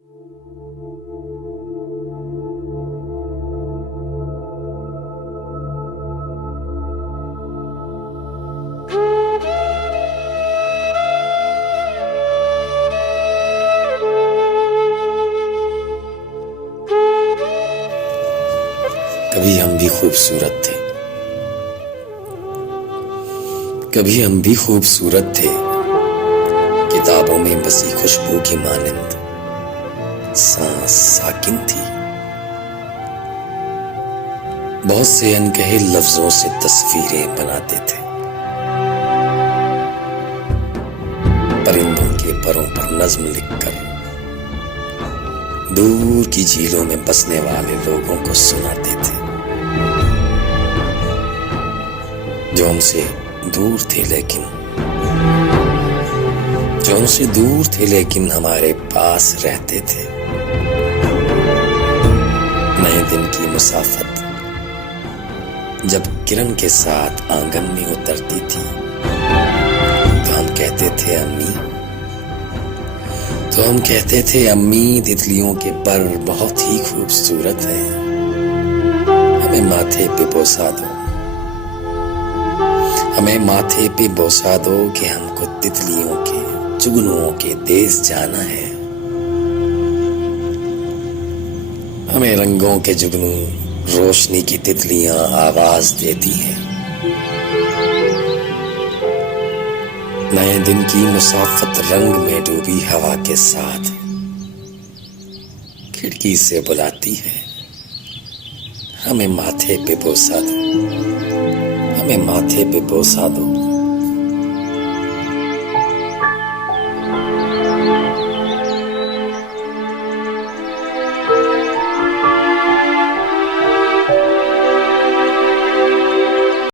कभी हम भी खूबसूरत थे, कभी हम भी खूबसूरत थे, किताबों में बसी खुशबू की मानिंद सांस साकिन थी। बहुत से अनकहे लफ्जों से तस्वीरें बनाते थे, परिंदों के परों पर नज्म लिखकर दूर की झीलों में बसने वाले लोगों को सुनाते थे, जो हमसे दूर थे लेकिन हमारे पास रहते थे। नए दिन की मुसाफत जब किरण के साथ आंगन में उतरती थी, तो हम कहते थे अम्मी तितलियों के पर बहुत ही खूबसूरत है, हमें माथे पे बोसा दो कि हमको तितलियों के जुगनुओं के देश जाना है। हमें रंगों के जुगनू रोशनी की तितलियां आवाज देती हैं। नए दिन की मुसाफत रंग में डूबी हवा के साथ खिड़की से बुलाती है, हमें माथे पे बोसा दो